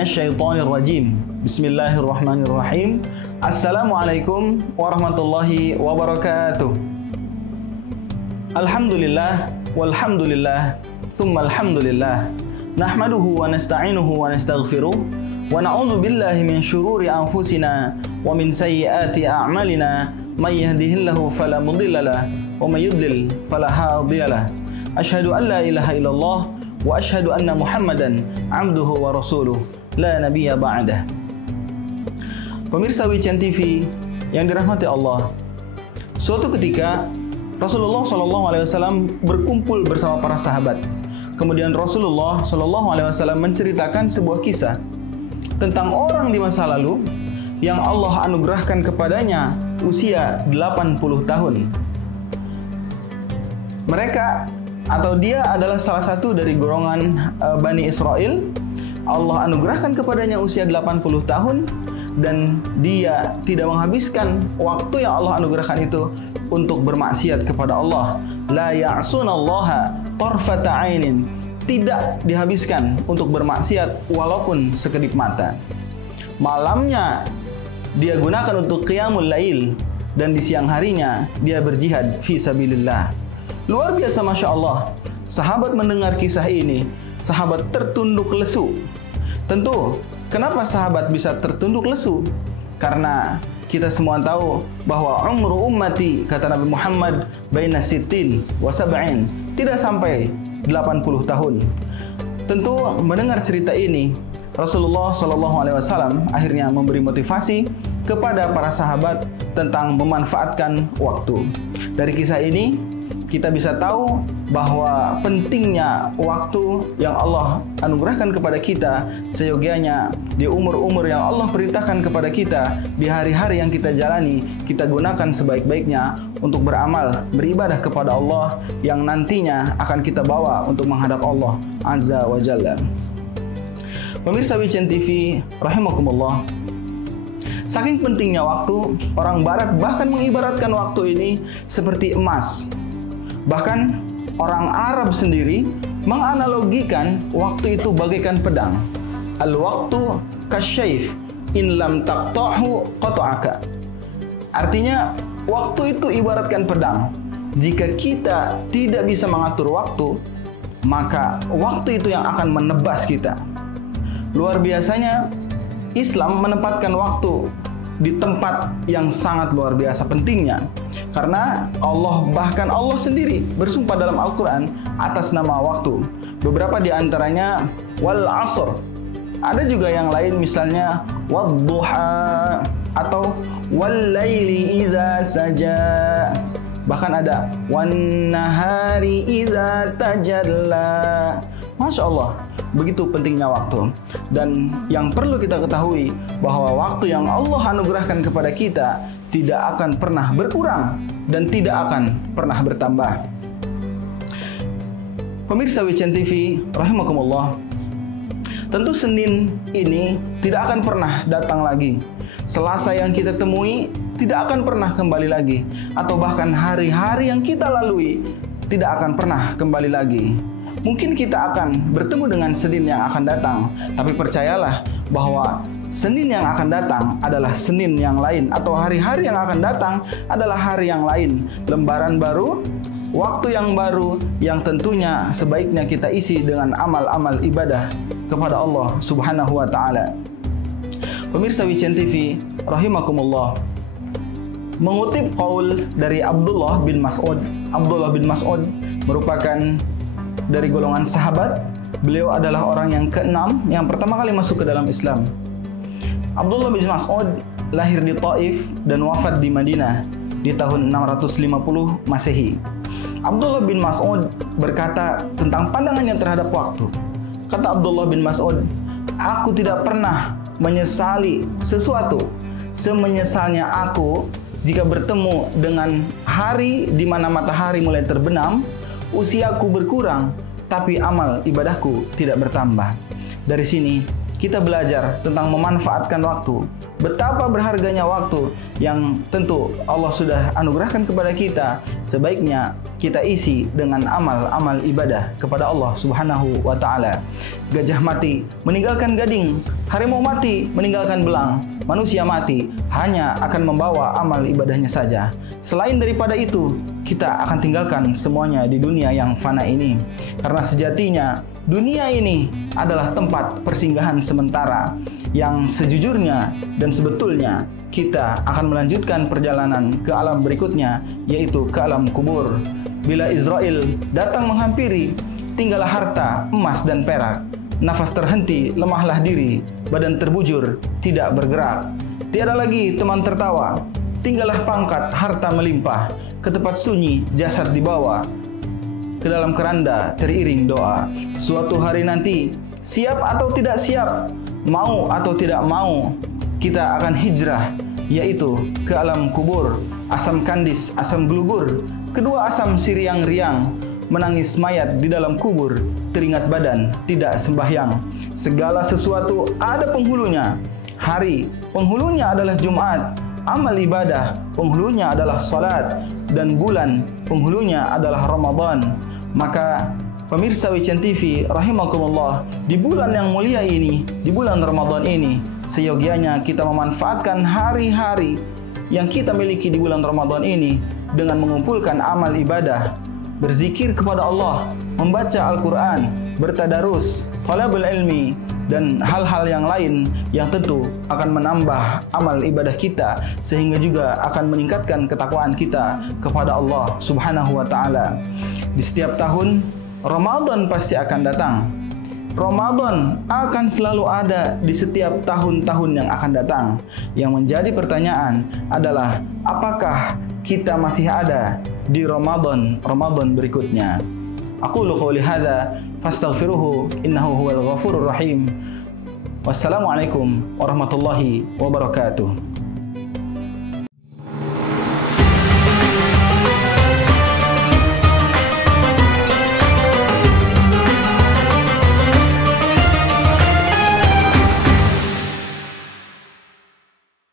minasyaitonirrajim. Bismillahirrahmanirrahim. Assalamualaikum warahmatullahi wabarakatuh. Alhamdulillah walhamdulillah tsumma alhamdulillah. Nahmaduhu wa nasta'inuhu wa nastaghfiruh wa na'udzu billahi min syururi anfusina wa min sayyiati a'malina. May yahdihillahu fala mudhillalah wa may yudlil fala hadiyalah. Asyhadu an la ilaha illallah wa asyhadu anna Muhammadan abduhu wa rasuluh la nabiyya ba'dah. Pemirsa WCN TV yang dirahmati Allah, suatu ketika Rasulullah SAW berkumpul bersama para sahabat. Kemudian Rasulullah SAW menceritakan sebuah kisah tentang orang di masa lalu yang Allah anugerahkan kepadanya usia 80 tahun. Mereka atau dia adalah salah satu dari golongan Bani Israel. Allah anugerahkan kepadanya usia 80 tahun dan dia tidak menghabiskan waktu yang Allah anugerahkan itu untuk bermaksiat kepada Allah. La ya'sunallaha tarfata 'ainin. Tidak dihabiskan untuk bermaksiat walaupun sekedip mata. Malamnya dia gunakan untuk qiyamul lail dan di siang harinya dia berjihad fi sabilillah. Luar biasa, Masya Allah. Sahabat mendengar kisah ini, sahabat tertunduk lesu. Tentu, kenapa sahabat bisa tertunduk lesu? Karena kita semua tahu bahwa umru ummati, kata Nabi Muhammad, baina sittin wa sab'in, tidak sampai 80 tahun. Tentu mendengar cerita ini, Rasulullah SAW akhirnya memberi motivasi kepada para sahabat tentang memanfaatkan waktu. Dari kisah ini, kita bisa tahu bahwa pentingnya waktu yang Allah anugerahkan kepada kita seyogianya di umur-umur yang Allah perintahkan kepada kita, di hari-hari yang kita jalani, kita gunakan sebaik-baiknya untuk beramal, beribadah kepada Allah yang nantinya akan kita bawa untuk menghadap Allah Azza wa Jalla. Pemirsa WCN TV rahimakumullah, saking pentingnya waktu, orang barat bahkan mengibaratkan waktu ini seperti emas. Bahkan orang Arab sendiri menganalogikan waktu itu bagaikan pedang. Al-waqtu kasyayf in lam taqta'hu qata'aka. Artinya waktu itu ibaratkan pedang. Jika kita tidak bisa mengatur waktu, maka waktu itu yang akan menebas kita. Luar biasanya Islam menempatkan waktu di tempat yang sangat luar biasa pentingnya. Karena bahkan Allah sendiri bersumpah dalam Al-Quran atas nama waktu. Beberapa di antaranya wal asr. Ada juga yang lain misalnya wadduha atau wal laili idza saja. Bahkan ada wan nahari idza tajalla. Masya Allah, begitu pentingnya waktu. Dan yang perlu kita ketahui bahwa waktu yang Allah anugerahkan kepada kita tidak akan pernah berkurang dan tidak akan pernah bertambah. Pemirsa WCN TV rahimakumullah, tentu Senin ini tidak akan pernah datang lagi. Selasa yang kita temui tidak akan pernah kembali lagi, atau bahkan hari-hari yang kita lalui tidak akan pernah kembali lagi. Mungkin kita akan bertemu dengan Senin yang akan datang, tapi percayalah bahwa Senin yang akan datang adalah Senin yang lain, atau hari-hari yang akan datang adalah hari yang lain. Lembaran baru, waktu yang baru, yang tentunya sebaiknya kita isi dengan amal-amal ibadah kepada Allah Subhanahu wa Ta'ala. Pemirsa WCN TV rahimakumullah, mengutip qaul dari Abdullah bin Mas'ud. Abdullah bin Mas'ud merupakan dari golongan sahabat. Beliau adalah orang yang keenam yang pertama kali masuk ke dalam Islam. Abdullah bin Mas'ud lahir di Taif dan wafat di Madinah di tahun 650 Masehi. Abdullah bin Mas'ud berkata tentang pandangannya terhadap waktu. Kata Abdullah bin Mas'ud, "Aku tidak pernah menyesali sesuatu semenyesalnya aku jika bertemu dengan hari di mana matahari mulai terbenam, usiaku berkurang, tapi amal ibadahku tidak bertambah." Dari sini kita belajar tentang memanfaatkan waktu. Betapa berharganya waktu yang tentu Allah sudah anugerahkan kepada kita. Sebaiknya kita isi dengan amal-amal ibadah kepada Allah Subhanahu wa Ta'ala. Gajah mati meninggalkan gading, Harimau mati meninggalkan belang, manusia mati hanya akan membawa amal ibadahnya saja. Selain daripada itu, kita akan tinggalkan semuanya di dunia yang fana ini. Karena sejatinya dunia ini adalah tempat persinggahan sementara yang sejujurnya dan sebetulnya kita akan melanjutkan perjalanan ke alam berikutnya, yaitu ke alam kubur. Bila Israel datang menghampiri, tinggallah harta, emas dan perak. Nafas terhenti, lemahlah diri, badan terbujur, tidak bergerak. Tiada lagi teman tertawa, tinggallah pangkat, harta melimpah. Ke tempat sunyi, jasad dibawa. Ke dalam keranda, teriring doa. Suatu hari nanti, siap atau tidak siap, mau atau tidak mau, kita akan hijrah, yaitu ke alam kubur. Asam kandis, asam gelugur, kedua asam siriang-riang, menangis mayat di dalam kubur, teringat badan tidak sembahyang. Segala sesuatu ada penghulunya. Hari penghulunya adalah Jumat, amal ibadah penghulunya adalah salat, dan bulan penghulunya adalah Ramadan. Maka pemirsa Weekend TV rahimakumullah, di bulan yang mulia ini, di bulan Ramadan ini, seyogianya kita memanfaatkan hari-hari yang kita miliki di bulan Ramadan ini dengan mengumpulkan amal ibadah, berzikir kepada Allah, membaca Al-Quran, bertadarus, talabul ilmi, dan hal-hal yang lain yang tentu akan menambah amal ibadah kita, sehingga juga akan meningkatkan ketakwaan kita kepada Allah Subhanahu wa Ta'ala. Di setiap tahun Ramadan pasti akan datang. Ramadan akan selalu ada di setiap tahun-tahun yang akan datang. Yang menjadi pertanyaan adalah, apakah kita masih ada di Ramadan berikutnya? Aqulu qouli hadza fastaghfiruhu innahu huwal ghafurur rahim. Wassalamualaikum warahmatullahi wabarakatuh.